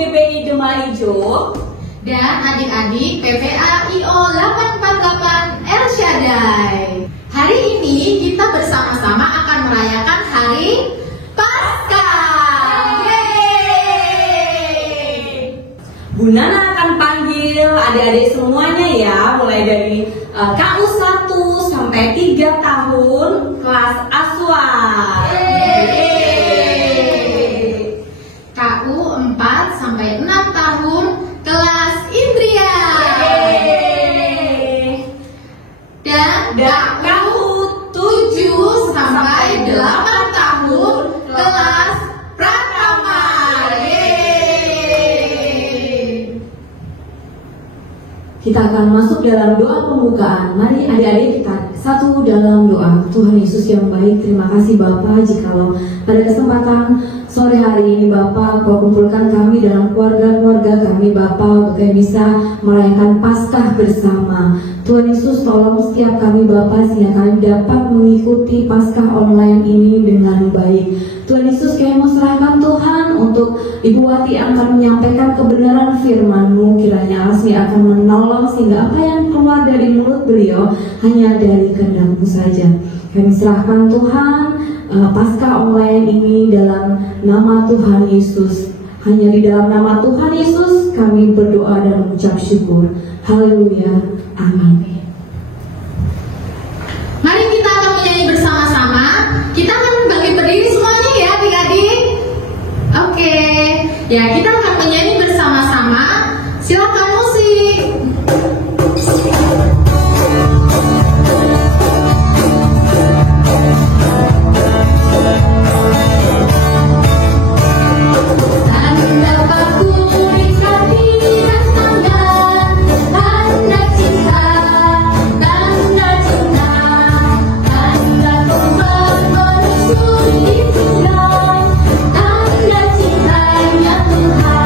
GBI Demaijo dan adik-adik PPA IO 848 El Shaddai. Hari ini kita bersama-sama akan merayakan Hari Paskah. Yeay! Bu Nana akan panggil adik-adik semuanya ya, mulai dari KU 1 sampai 3 tahun kelas Aswad. KU 4 sampai 6 tahun kelas Indria. Dan KU 7 sampai 8 tahun kelas Pratama. Kita akan masuk dalam doa pembukaan. Mari adik-adik kita satu dalam doa. Tuhan Yesus yang baik, terima kasih Bapa jikalau pada kesempatan sore hari ini Bapa Kau kumpulkan kami dalam keluarga-keluarga kami Bapa untuk kami bisa merayakan Paskah bersama. Tuhan Yesus tolong setiap kami Bapa sehingga kami dapat mengikuti Paskah online ini dengan baik. Tuhan Yesus kami mau serahkan Tuhan untuk Ibu Wati akan menyampaikan kebenaran firman-Mu, kiranya Asmi akan menolong sehingga apa yang keluar dari mulut beliau hanya dari kehendak-Mu saja. Kami serahkan Tuhan Paskah online ini dalam nama Tuhan Yesus. Hanya di dalam nama Tuhan Yesus kami berdoa dan mengucap syukur. Haleluya. Amin. Mari kita akan menyanyi bersama-sama. Kita akan bagi berdiri semuanya ya adik-adik. Oke. Ya, kita akan menyanyi bersama-sama. Silakan musik. Tanda paku di kaki dan tangan, tanda cinta, tanda cinta, tanda kembang menusuk di pinggang, tanda cintanya Tuhan.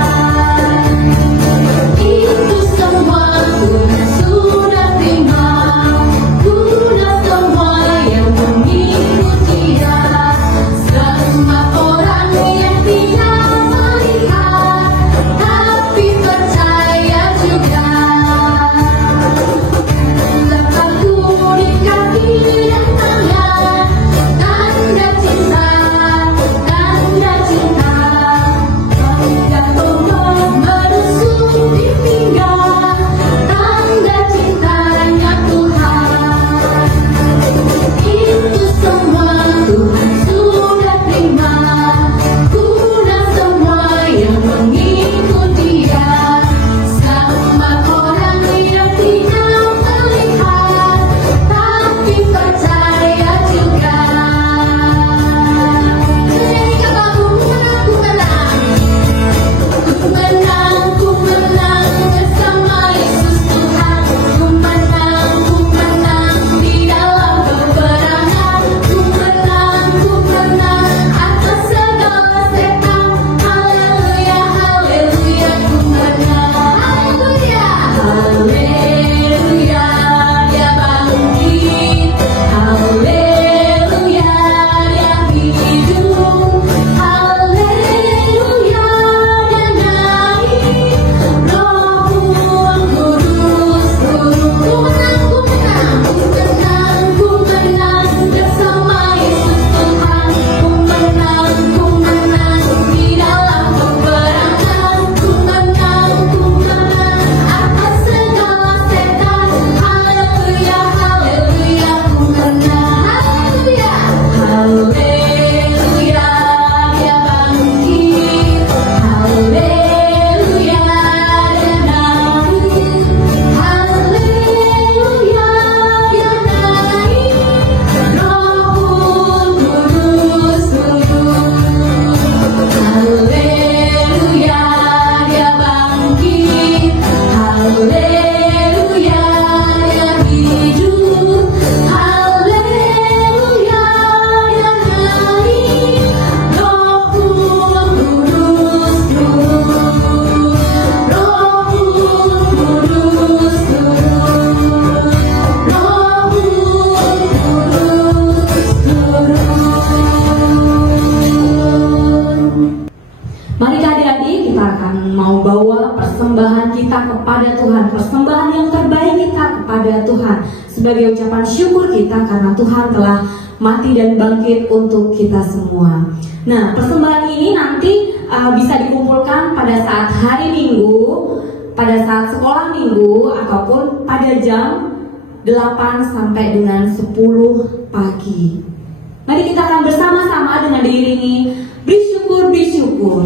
memberikan persembahan yang terbaik kita kepada Tuhan sebagai ucapan syukur kita karena Tuhan telah mati dan bangkit untuk kita semua. Nah, persembahan ini nanti bisa dikumpulkan pada saat hari Minggu, pada saat sekolah Minggu, ataupun pada jam 8 sampai dengan 10 pagi. Mari kita akan bersama-sama dengan diiringi bersyukur, bersyukur.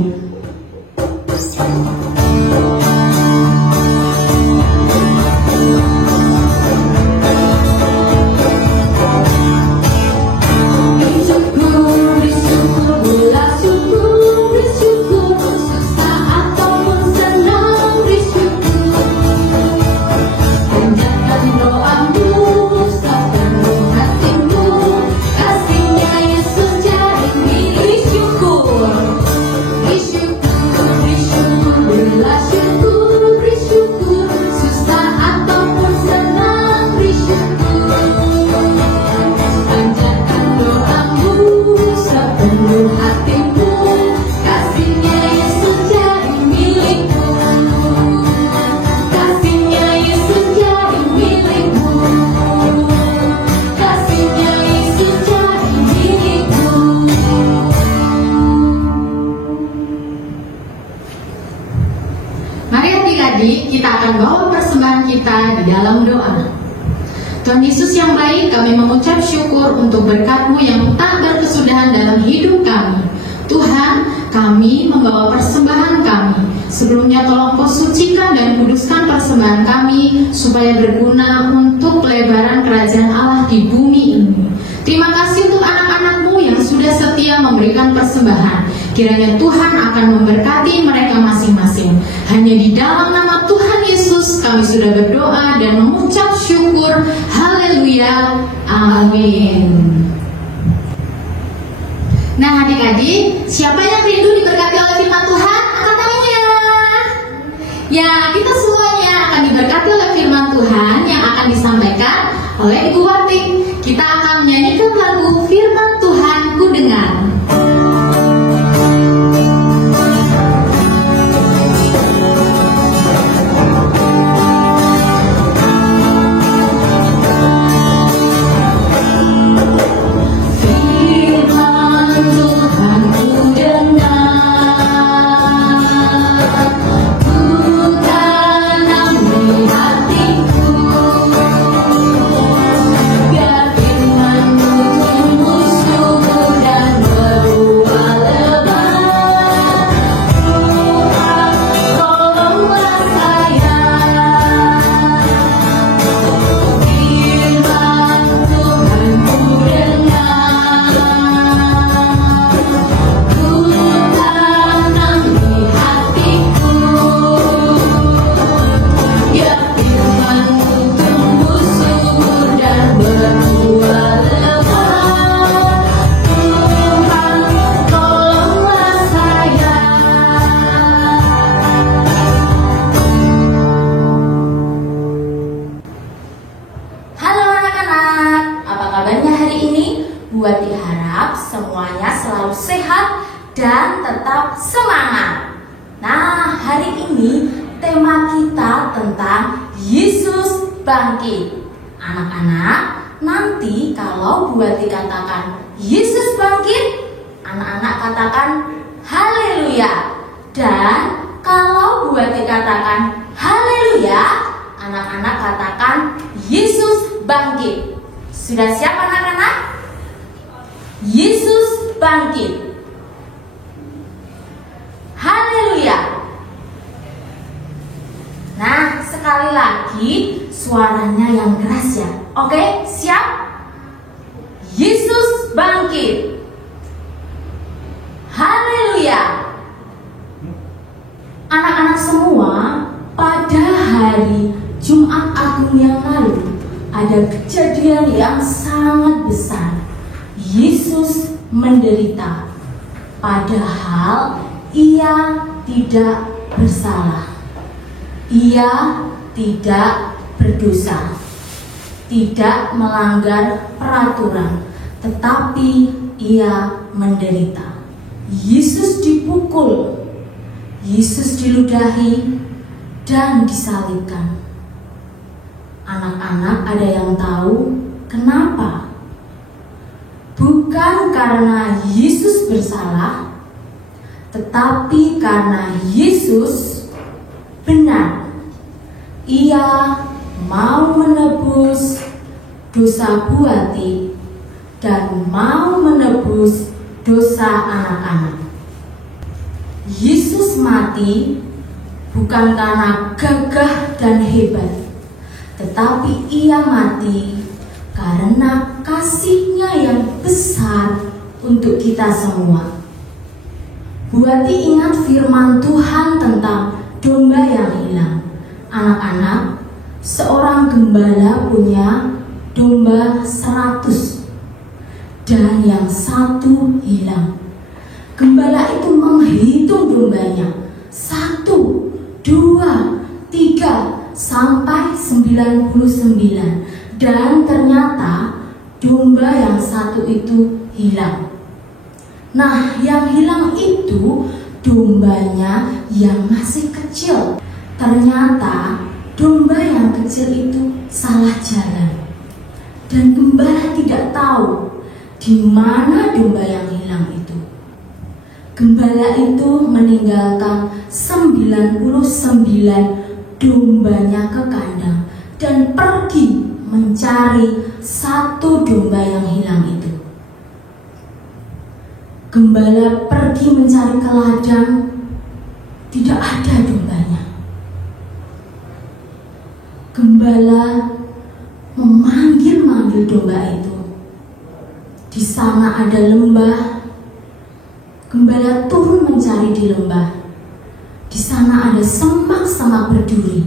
Kita akan bawa persembahan kita di dalam doa. Tuhan Yesus yang baik, kami mengucap syukur untuk berkat-Mu yang tak berkesudahan dalam hidup kami. Tuhan, kami membawa persembahan kami. Sebelumnya tolong Kau sucikan dan kuduskan persembahan kami supaya berguna untuk pelebaran kerajaan Allah di bumi ini. Terima kasih untuk anak-anak-Mu yang sudah setia memberikan persembahan. Kiranya Tuhan akan memberkati mereka masing-masing. Hanya di dalam nama Tuhan Yesus kami sudah berdoa dan mengucap syukur. Haleluya. Amin. Nah adik-adik, siapa yang rindu diberkati oleh firman Tuhan? Angkat tangannya. Ya, kita semuanya akan diberkati oleh firman Tuhan yang akan disampaikan oleh Ibu Wati. Kita akan menyanyikan lagu Firman Tuhan Ku Dengar. Buati harap semuanya selalu sehat dan tetap semangat. Nah, hari ini tema kita tentang Yesus bangkit. Anak-anak, nanti kalau Buati katakan Yesus bangkit, anak-anak katakan haleluya. Dan kalau Buati katakan haleluya, anak-anak katakan Yesus bangkit. Sudah siap anak-anak? Yesus bangkit. Haleluya. Nah, sekali lagi suaranya yang keras ya. Oke, siap? Yesus bangkit. Haleluya. Anak-anak semua, pada hari Jumat Agung yang lalu ada kejadian yang sangat besar. Yesus menderita, padahal Ia tidak bersalah. Ia tidak berdosa, tidak melanggar peraturan, tetapi Ia menderita. Yesus dipukul, Yesus diludahi dan disalibkan. Anak-anak ada yang tahu kenapa? Bukan karena Yesus bersalah, tetapi karena Yesus benar. Ia mau menebus dosa Bu Ati dan mau menebus dosa anak-anak. Yesus mati bukan karena gagah dan hebat, tetapi ia mati karena kasih-Nya yang besar untuk kita semua. Bu Ati ingat firman Tuhan tentang domba yang hilang. Anak-anak, seorang gembala punya domba 100 dan yang satu hilang. Gembala itu menghitung dombanya 1, 2, 3 sampai 99 dan ternyata domba yang satu itu hilang. Nah, yang hilang itu dombanya yang masih kecil. Ternyata domba yang kecil itu salah jalan dan gembala tidak tahu di mana domba yang hilang itu. Gembala itu meninggalkan 99 dombanya ke kandang dan pergi mencari satu domba yang hilang itu. Gembala pergi mencari ke ladang, tidak ada dombanya. Gembala memanggil-manggil domba itu. Di sana ada lembah. Gembala turun mencari di lembah. Di sana ada semak-semak berduri.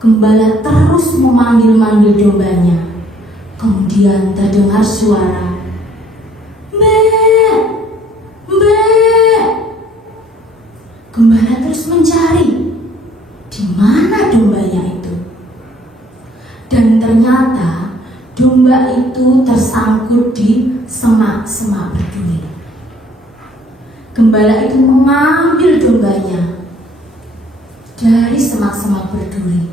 Gembala terus memanggil-manggil dombanya. Kemudian terdengar suara, "Mbe, Mbe." Gembala terus mencari di mana dombanya itu. Dan ternyata domba itu tersangkut di semak-semak berduri. Gembala itu mengambil dombanya dari semak-semak berduri.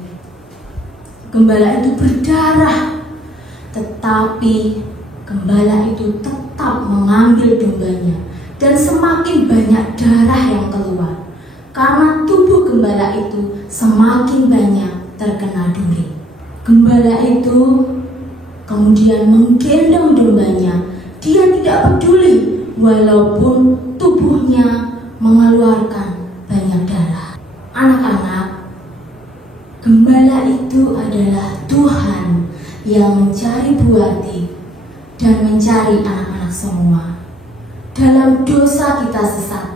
Gembala itu berdarah, tetapi gembala itu tetap mengambil dombanya dan semakin banyak darah yang keluar karena tubuh gembala itu semakin banyak terkena duri. Gembala itu kemudian menggendong dombanya. Dia tidak peduli walaupun tubuhnya mengeluarkan banyak darah. Anak-anak, gembala itu adalah Tuhan yang mencari Bu Ati dan mencari anak-anak semua. Dalam dosa kita sesat,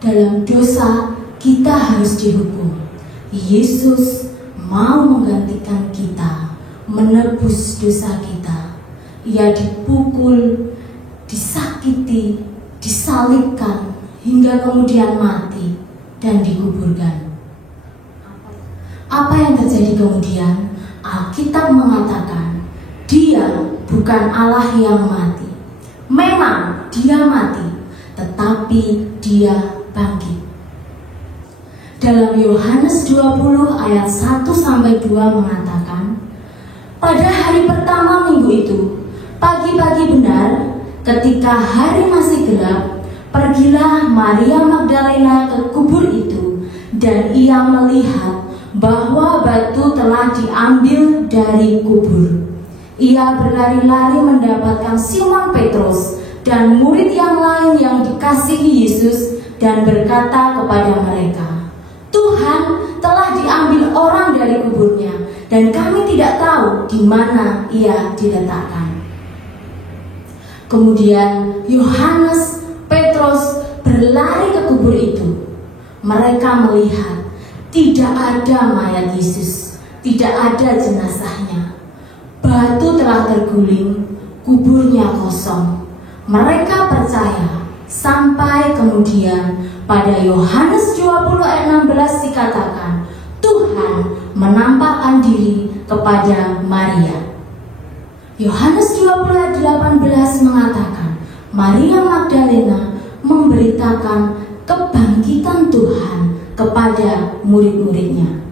dalam dosa kita harus dihukum. Yesus mau menggantikan kita, menebus dosa kita. Ia dipukul, disakiti, disalibkan, hingga kemudian mati dan dikuburkan. Apa yang terjadi kemudian? Alkitab mengatakan Dia bukan Allah yang mati. Memang Dia mati, tetapi Dia bangkit. Dalam Yohanes 20 ayat 1-2 mengatakan, pada hari pertama minggu itu, pagi-pagi benar, ketika hari masih gelap, pergilah Maria Magdalena ke kubur itu, dan ia melihat bahwa batu telah diambil dari kubur. Ia berlari-lari mendapatkan Simon Petrus dan murid yang lain yang dikasihi Yesus dan berkata kepada mereka, "Tuhan, telah diambil orang dari kuburnya, dan kami tidak tahu di mana ia diletakkan." Kemudian Yohanes, Petrus berlari ke kubur itu. Mereka melihat tidak ada mayat Yesus, tidak ada jenazahnya. Batu telah terguling, kuburnya kosong. Mereka percaya sampai kemudian pada Yohanes 20 ayat 16 dikatakan, Tuhan menampakkan diri kepada Maria. Yohanes 20 ayat 18 mengatakan, Maria Magdalena memberitakan kebangkitan Tuhan kepada murid-muridnya.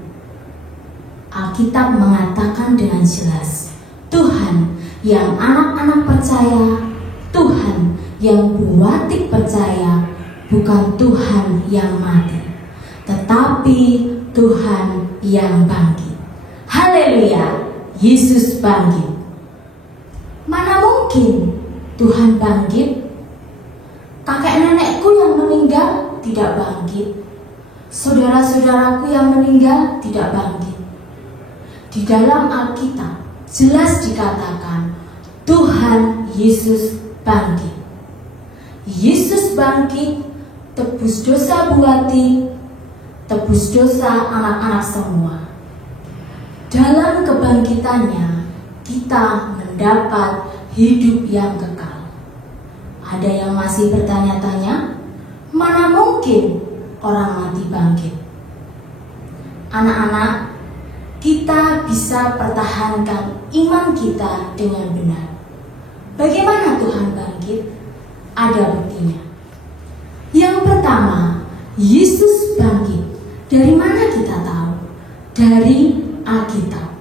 Alkitab mengatakan dengan jelas, Tuhan yang anak-anak percaya, Tuhan yang buatik percaya, bukan Tuhan yang mati, tetapi Tuhan yang bangkit. Haleluya, Yesus bangkit. Mana mungkin Tuhan bangkit? Kakek nenekku yang meninggal tidak bangkit. Saudara-saudaraku yang meninggal tidak bangkit. Di dalam Alkitab jelas dikatakan Tuhan Yesus bangkit. Yesus bangkit, tebus dosa buati, tebus dosa anak-anak semua. Dalam kebangkitannya kita mendapat hidup yang kekal. Ada yang masih bertanya-tanya, mana mungkin orang mati bangkit? Anak-anak, kita bisa pertahankan iman kita dengan benar. Bagaimana Tuhan bangkit? Ada buktinya. Yang pertama, Yesus bangkit. Dari mana kita tahu? Dari Alkitab.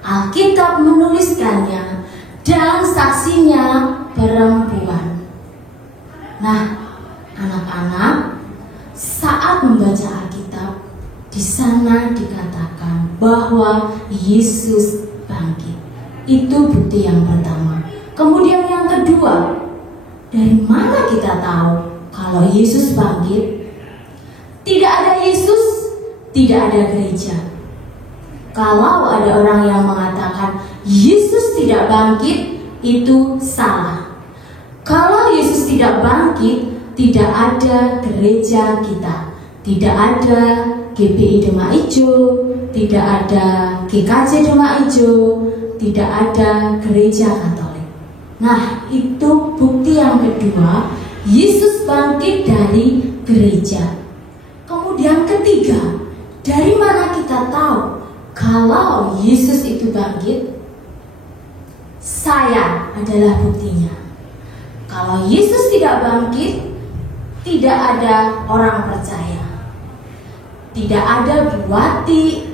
Alkitab menuliskannya dan saksinya perempuan. Nah, anak-anak, saat membaca Alkitab, di sana dikatakan bahwa Yesus bangkit. Itu bukti yang pertama. Kemudian yang kedua, dari mana kita tahu kalau Yesus bangkit? Tidak ada Yesus, tidak ada gereja. Kalau ada orang yang mengatakan Yesus tidak bangkit, itu salah. Kalau Yesus tidak bangkit, tidak ada gereja kita, tidak ada GPI Demak Ijo, tidak ada GKJ Demak Ijo, tidak ada gereja Katolik. Nah, itu bukti yang kedua, Yesus bangkit dari gereja. Kemudian ketiga, dari mana kita tahu kalau Yesus itu bangkit? Saya adalah buktinya. Kalau Yesus tidak bangkit, tidak ada orang percaya, tidak ada buati,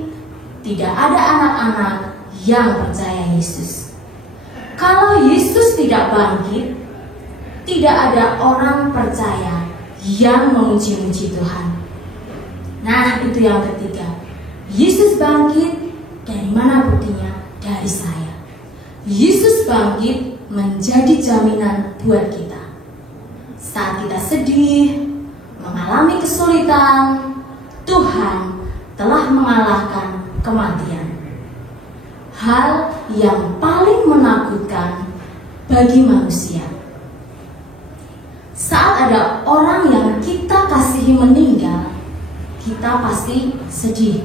tidak ada anak-anak yang percaya Yesus. Kalau Yesus tidak bangkit, tidak ada orang percaya yang memuji-muji Tuhan. Nah, itu yang ketiga. Yesus bangkit, dari mana buktinya? Dari saya. Yesus bangkit menjadi jaminan buat kita. Saat kita sedih, mengalami kesulitan, Tuhan telah mengalahkan kematian. Hal yang paling menakutkan bagi manusia. Saat ada orang yang kita kasihi meninggal, kita pasti sedih.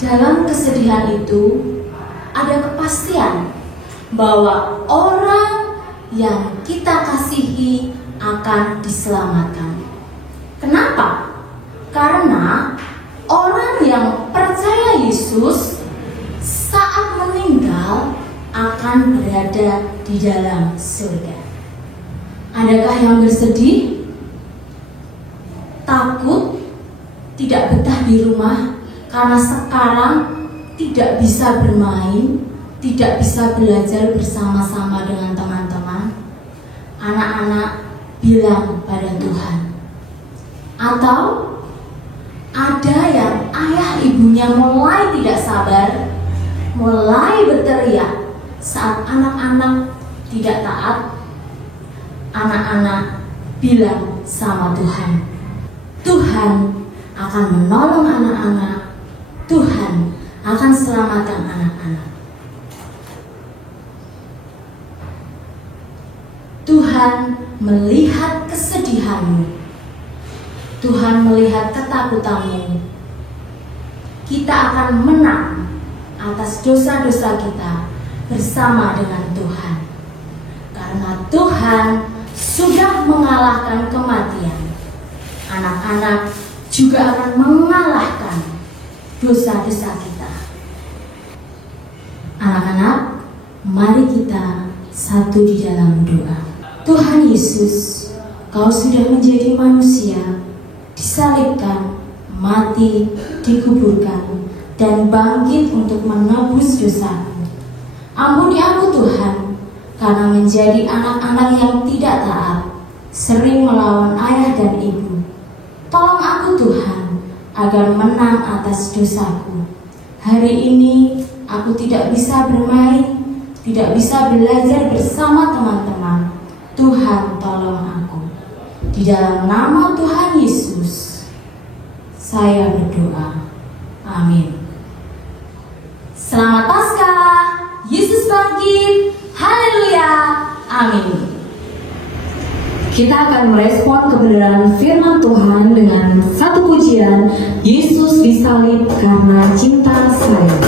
Dalam kesedihan itu ada kepastian bahwa orang yang kita kasihi akan diselamatkan. Kenapa? Karena orang yang percaya Yesus saat meninggal akan berada di dalam surga. Adakah yang bersedih? Takut? Tidak betah di rumah karena sekarang tidak bisa bermain, tidak bisa belajar bersama-sama dengan teman-teman? Anak-anak bilang pada Tuhan. Atau ada yang ayah ibunya mulai tidak sabar, mulai berteriak saat anak-anak tidak taat. Anak-anak bilang sama Tuhan, Tuhan akan menolong anak-anak, Tuhan akan selamatkan anak-anak. Tuhan melihat kesedihanmu, Tuhan melihat ketakutanmu. Kita akan menang atas dosa-dosa kita bersama dengan Tuhan. Karena Tuhan sudah mengalahkan kematian, anak-anak juga akan mengalahkan dosa-dosa kita. Anak-anak, mari kita satu di dalam doa. Tuhan Yesus, Kau sudah menjadi manusia, disalibkan, mati, dikuburkan, dan bangkit untuk menebus dosaku. Ampuni aku Tuhan, karena menjadi anak-anak yang tidak taat, sering melawan ayah dan ibu. Tolong aku Tuhan, agar menang atas dosaku. Hari ini aku tidak bisa bermain, tidak bisa belajar bersama teman-teman. Tuhan tolong aku. Di dalam nama Tuhan Yesus, saya berdoa. Amin. Selamat Paskah, Yesus bangkit, haleluya, amin. Kita akan merespon kebenaran firman Tuhan dengan satu pujian, Yesus disalib karena cinta saya.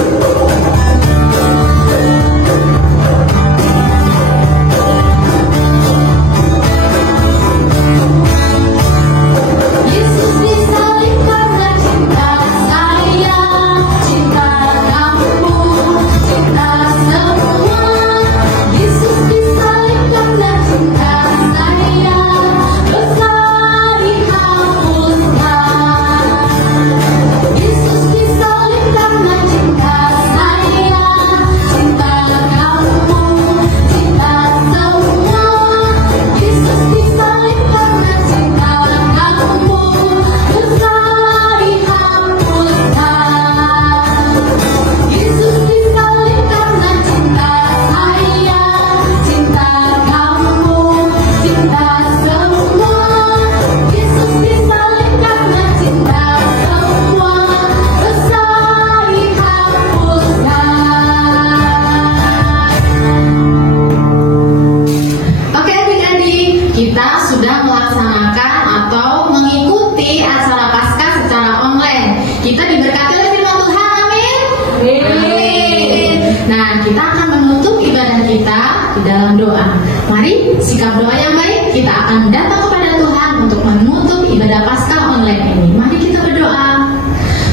Sikap doa yang baik, kita akan datang kepada Tuhan untuk menutup ibadah Paskah online ini. Mari kita berdoa.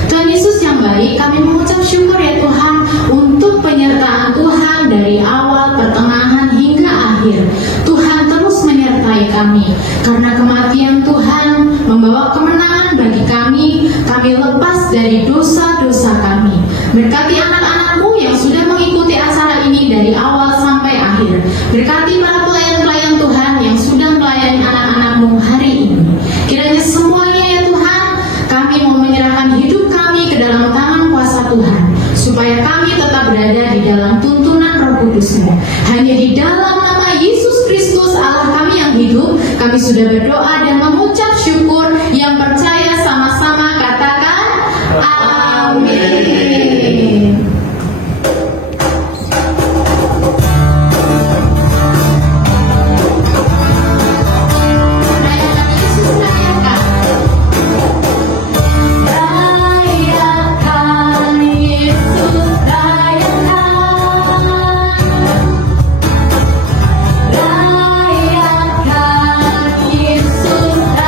Tuhan Yesus yang baik, kami mengucap syukur ya Tuhan untuk penyertaan Tuhan dari awal, pertengahan hingga akhir. Tuhan terus menyertai kami, karena kematian Tuhan membawa kemenangan bagi kami. Kami lepas dari dosa-dosa kami. Berkati anak-anak-Mu yang sudah mengikuti acara ini dari awal sampai akhir. Berkati para pelayan-pelayan Tuhan yang sudah melayani anak-anak-Mu hari ini. Kiranya semuanya ya Tuhan, kami mau menyerahkan hidup kami ke dalam tangan kuasa Tuhan, supaya kami tetap berada di dalam tuntunan Roh Kudus-Mu. Hanya di dalam nama Yesus Kristus Allah kami yang hidup, kami sudah berdoa dan mengucap syukur. Yang percaya sama-sama katakan amin. Rayakan Yesus.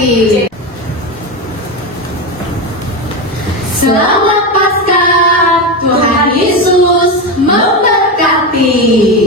memberkati. Selamat Paskah, Tuhan Yesus memberkati.